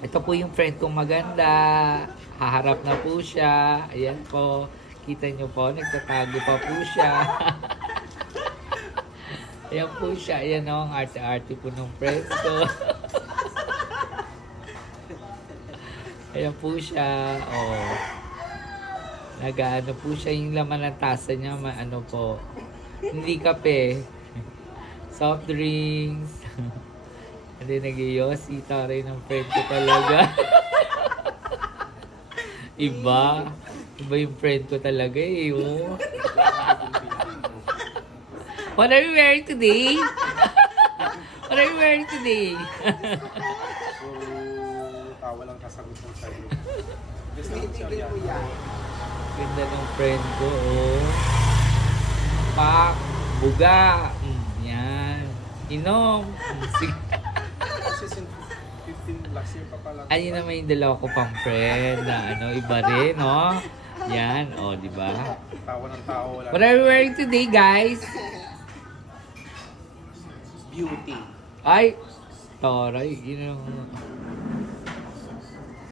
Ito po yung friend kong maganda. Haharap na po siya. Ayan po. Kita nyo po, nagtatago pa po siya. Ayan po siya. Ayan o, ang arte-arte po ng friend ko. Ayan po siya. Oh. Nag-ano po siya yung laman ng tasa niya. Ano po. Hindi kape. Soft drinks. Hindi nag-iyosi. Taray ng friend ko talaga. Iba. Iba yung friend ko talaga eh. Oh. What are you wearing today? What are you wearing today? Tawa lang kasagot ng sa'yo. Tinitigil mo yan. Ganda ng friend ko, oh. Pak, buga. Yan. Inom. Sige. Kasi since 15 last year pa pala. Ayun naman yung dalawa ko pang friend na ano, iba rin, no? Yan, oh, di ba? Tawa ng tao. Wala What are you wearing today, guys? Beauty. Ay, taray, yun yung